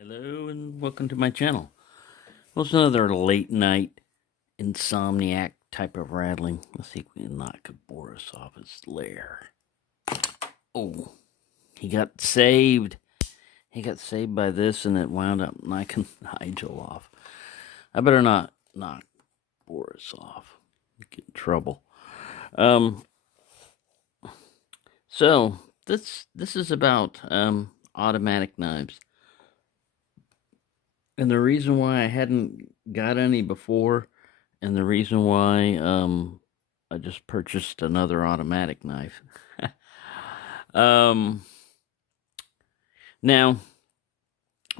Hello and welcome to my channel. Well, it's another late night insomniac type of rattling. Let's see if we can knock Boris off his lair. Oh, he got saved. He got saved by this and it wound up knocking Nigel off. I better not knock Boris off. Get in trouble. So this is about automatic knives. And the reason why I hadn't got any before, and the reason why I just purchased another automatic knife. um, Now,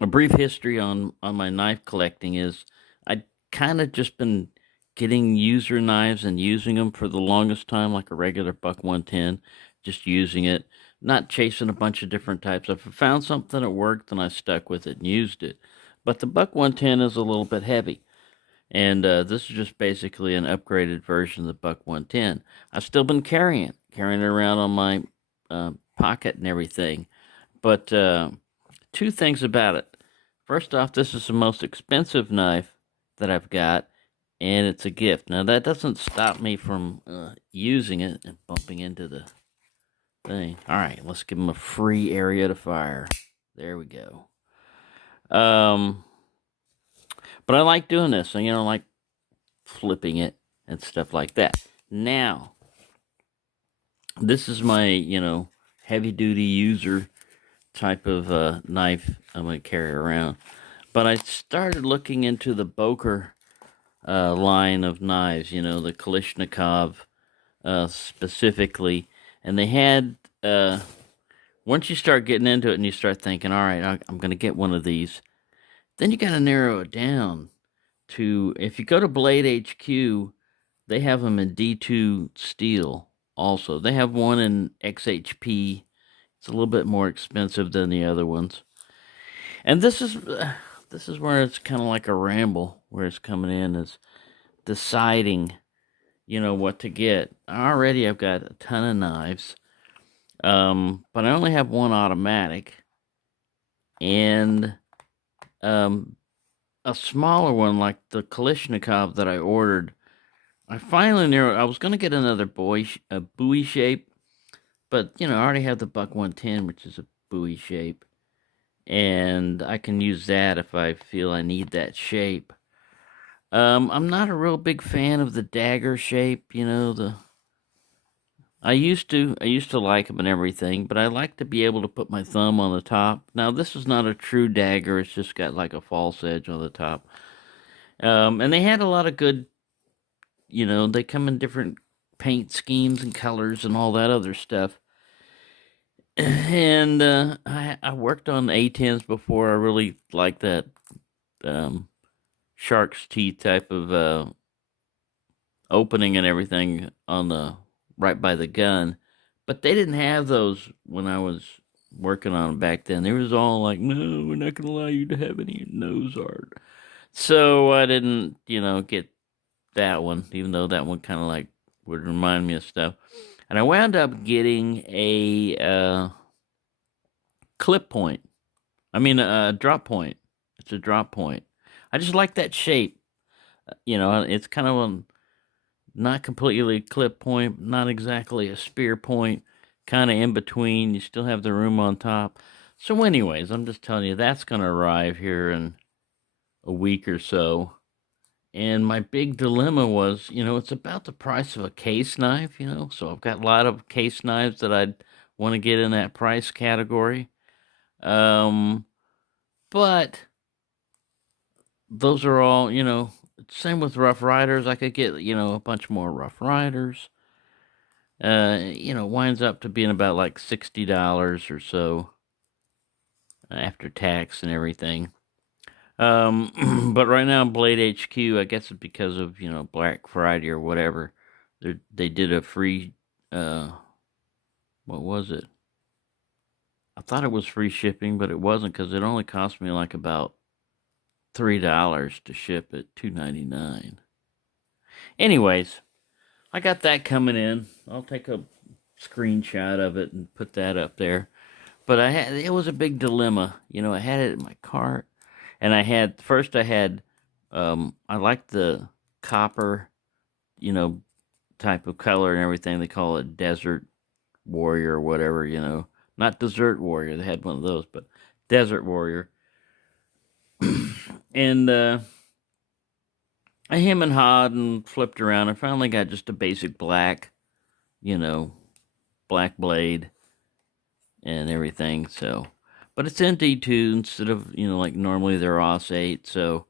a brief history on my knife collecting is I kind of just been getting user knives and using them for the longest time, like a regular Buck 110, just using it, not chasing a bunch of different types. If I found something that worked, then I stuck with it and used it. But the Buck 110 is a little bit heavy. And this is just basically an upgraded version of the Buck 110. I've still been carrying it around on my pocket and everything. But two things about it. First off, this is the most expensive knife that I've got, and it's a gift. Now, that doesn't stop me from using it and bumping into the thing. All right, let's give him a free area to fire. There we go. But I like doing this, and like flipping it and stuff like that. Now, this is my, heavy duty user type of knife I'm going to carry around. But I started looking into the Boker line of knives, the Kalashnikov specifically. And they had, once you start getting into it and you start thinking, all right, I'm going to get one of these, then you got to narrow it down to, if you go to Blade HQ, they have them in D2 steel also. They have one in XHP. It's a little bit more expensive than the other ones. And this is where it's kind of like a ramble, where it's coming in is deciding, what to get. Already I've got a ton of knives, but I only have one automatic and a smaller one like the Kalashnikov that I ordered. I finally narrowed. I was going to get another Bowie shape, but I already have the Buck 110, which is a Bowie shape, and I can use that if I feel I need that shape. I'm not a real big fan of the dagger shape. I used to like them and everything, but I like to be able to put my thumb on the top. Now this is not a true dagger; it's just got like a false edge on the top. And they had a lot of good, they come in different paint schemes and colors and all that other stuff. And I worked on A10s before. I really like that shark's teeth type of opening and everything on the right by the gun. But they didn't have those when I was working on them back then. They was all like, no, we're not going to allow you to have any nose art. So I didn't, get that one, even though that one kind of like would remind me of stuff. And I wound up getting a clip point. I mean, a drop point. It's a drop point. I just like that shape. It's kind of a not completely clip point, not exactly a spear point, kind of in between. You still have the room on top. So, anyways, I'm just telling you that's going to arrive here in a week or so. And my big dilemma was, it's about the price of a case knife, So I've got a lot of case knives that I'd want to get in that price category. But those are all, same with Rough Riders. I could get, a bunch more Rough Riders. Winds up to being about like $60 or so after tax and everything. But right now, Blade HQ, I guess it's because of, Black Friday or whatever. They did a free, what was it? I thought it was free shipping, but it wasn't because it only cost me like about $3 to ship it, $2.99. Anyways, I got that coming in. I'll take a screenshot of it and put that up there. But it was a big dilemma. You know, I had it in my cart, and I had, I liked the copper, you know, type of color and everything. They call it Desert Warrior or whatever, you know. Not Desert Warrior. They had one of those, but Desert Warrior. And I hem and hawed and flipped around. I finally got just a basic black, you know, black blade and everything. So, but it's NT2 instead of, you know, like normally they're AUS-8, so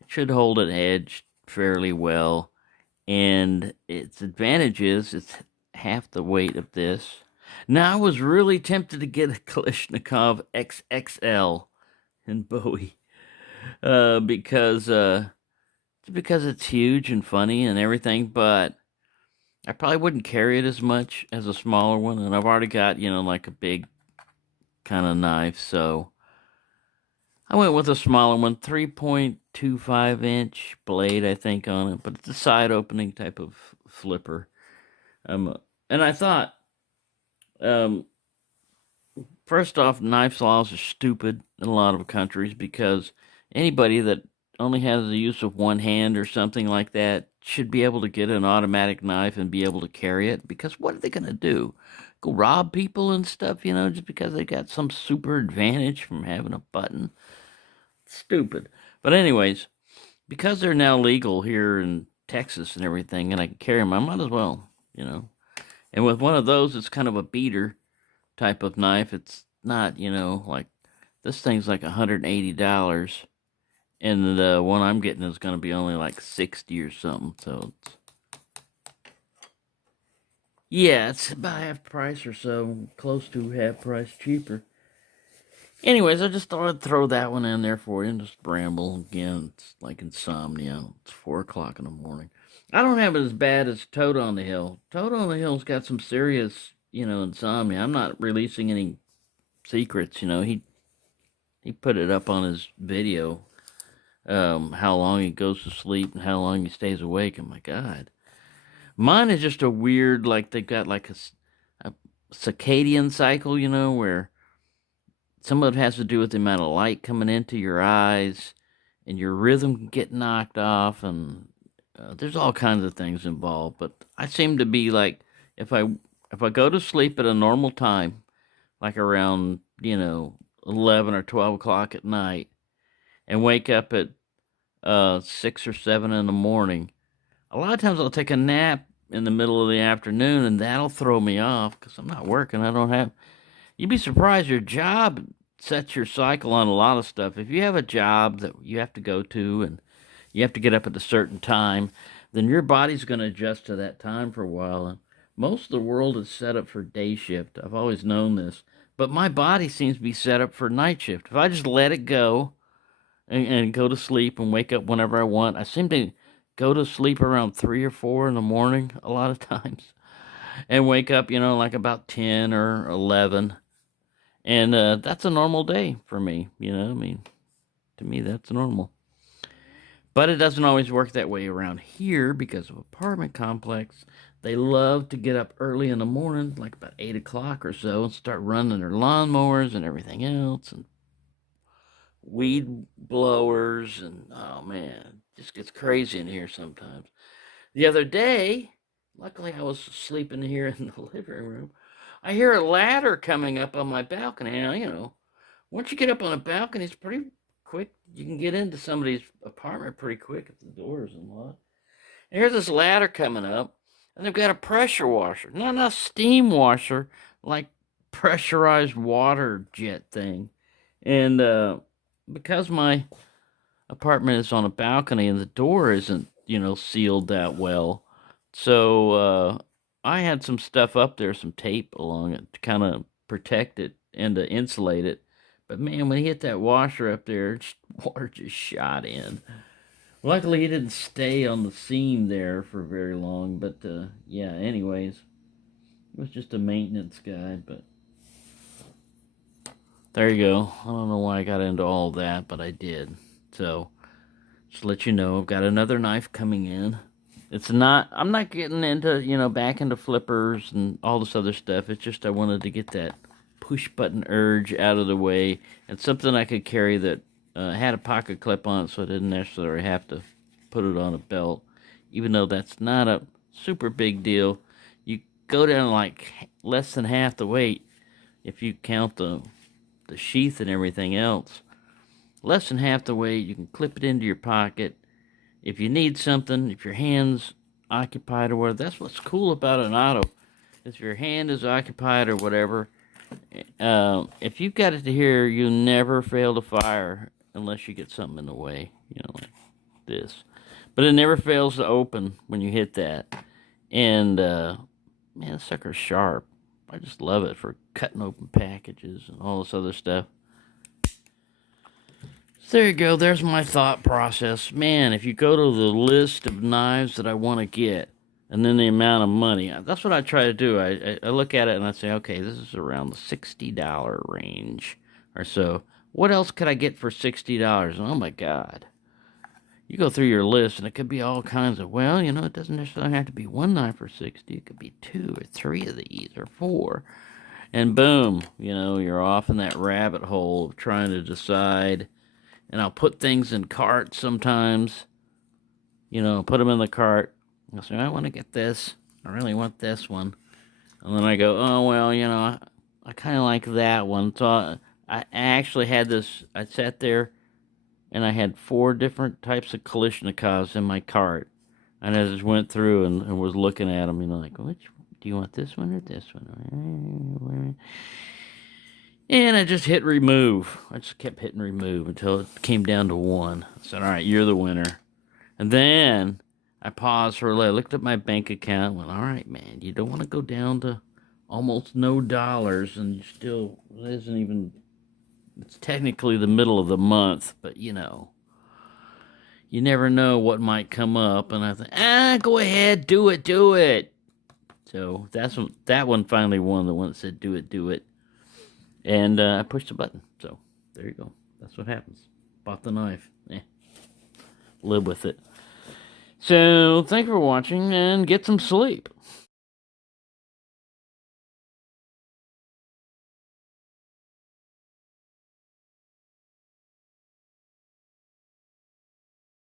it should hold an edge fairly well. And its advantage is it's half the weight of this. Now, I was really tempted to get a Kalashnikov XXL in Bowie, because it's huge and funny and everything, but I probably wouldn't carry it as much as a smaller one, and I've already got, you know, like a big kind of knife, so I went with a smaller one, 3.25-inch blade, I think, on it, but it's a side opening type of flipper. And I thought, um, first off, knife laws are stupid in a lot of countries because anybody that only has the use of one hand or something like that should be able to get an automatic knife and be able to carry it, because what are they going to do? Go rob people and stuff, you know, just because they got some super advantage from having a button? Stupid. But anyways, because they're now legal here in Texas and everything, and I can carry them, I might as well, you know. And with one of those, it's kind of a beater type of knife. It's not, you know, like this thing's like $180, and the one I'm getting is going to be only like 60 or something. So yeah, it's about half price or so, close to half price cheaper. Anyways, I just thought I'd throw that one in there for you and just ramble again. It's like insomnia. It's 4 o'clock in the morning. I don't have it as bad as Toad on the Hill. Toad on the Hill's got some serious, you know, insomnia. I'm not releasing any secrets, you know. He put it up on his video, how long he goes to sleep and how long he stays awake. Oh my God. Mine is just a weird, like they got like a circadian cycle, you know, where some of it has to do with the amount of light coming into your eyes, and your rhythm can get knocked off, and there's all kinds of things involved. But I seem to be like, if I go to sleep at a normal time, like around, you know, 11 or 12 o'clock at night, and wake up at 6 or 7 in the morning, a lot of times I'll take a nap in the middle of the afternoon, and that'll throw me off because I'm not working. I don't have. You'd be surprised. Your job sets your cycle on a lot of stuff. If you have a job that you have to go to and you have to get up at a certain time, then your body's going to adjust to that time for a while. And most of the world is set up for day shift. I've always known this. But my body seems to be set up for night shift. If I just let it go and go to sleep and wake up whenever I want, I seem to go to sleep around 3 or 4 in the morning a lot of times and wake up, you know, like about 10 or 11. And that's a normal day for me, you know. I mean, to me, that's normal. But it doesn't always work that way around here because of apartment complex. They love to get up early in the morning, like about 8 o'clock or so, and start running their lawnmowers and everything else, and weed blowers, and oh man, it just gets crazy in here sometimes. The other day, luckily I was sleeping here in the living room, I hear a ladder coming up on my balcony. Now, you know, once you get up on a balcony, it's pretty quick. You can get into somebody's apartment pretty quick if the door is unlocked. And here's this ladder coming up, and they've got a pressure washer. Not a steam washer, like pressurized water jet thing. And because my apartment is on a balcony and the door isn't, you know, sealed that well, so I had some stuff up there, some tape along it to kind of protect it and to insulate it. But man, when he hit that washer up there, water just shot in. Luckily, he didn't stay on the seam there for very long. But yeah, anyways, it was just a maintenance guy. But there you go. I don't know why I got into all that, but I did. So just to let you know, I've got another knife coming in. I'm not getting into, you know, back into flippers and all this other stuff. It's just I wanted to get that push button urge out of the way, and something I could carry that had a pocket clip on it, so I didn't necessarily have to put it on a belt. Even though that's not a super big deal, you go down like less than half the weight if you count the sheath and everything else. Less than half the weight, you can clip it into your pocket. If you need something, if your hand's occupied or whatever, that's what's cool about an auto. If your hand is occupied or whatever, if you've got it to here, you'll never fail to fire unless you get something in the way, like this. But it never fails to open when you hit that. And, man, the sucker's sharp. I just love it for cutting open packages and all this other stuff. So there you go. There's my thought process. Man, if you go to the list of knives that I want to get, and then the amount of money, that's what I try to do. I look at it and I say, okay, this is around the $60 range or so. What else could I get for $60? Oh, my God. You go through your list, and it could be all kinds of, it doesn't necessarily have to be one knife for 60. It could be 2 or 3 of these or 4. And boom, you're off in that rabbit hole of trying to decide. And I'll put things in carts sometimes. Put them in the cart. I'll say, I want to get this. I really want this one. And then I go, I kind of like that one. So I actually had this, I sat there, and I had 4 different types of Kalashnikovs in my cart. And I just went through and was looking at them, like, which, do you want this one or this one? And I just hit remove. I just kept hitting remove until it came down to 1. I said, all right, you're the winner. And then I paused for a little, looked at my bank account, went, all right, man, you don't want to go down to almost no dollars, and still, it isn't even, it's technically the middle of the month, but you never know what might come up. And I thought, go ahead, do it. So that one finally won, the one that said, do it. And I pushed the button. So there you go. That's what happens. Bought the knife. Live with it. So thank you for watching, and get some sleep.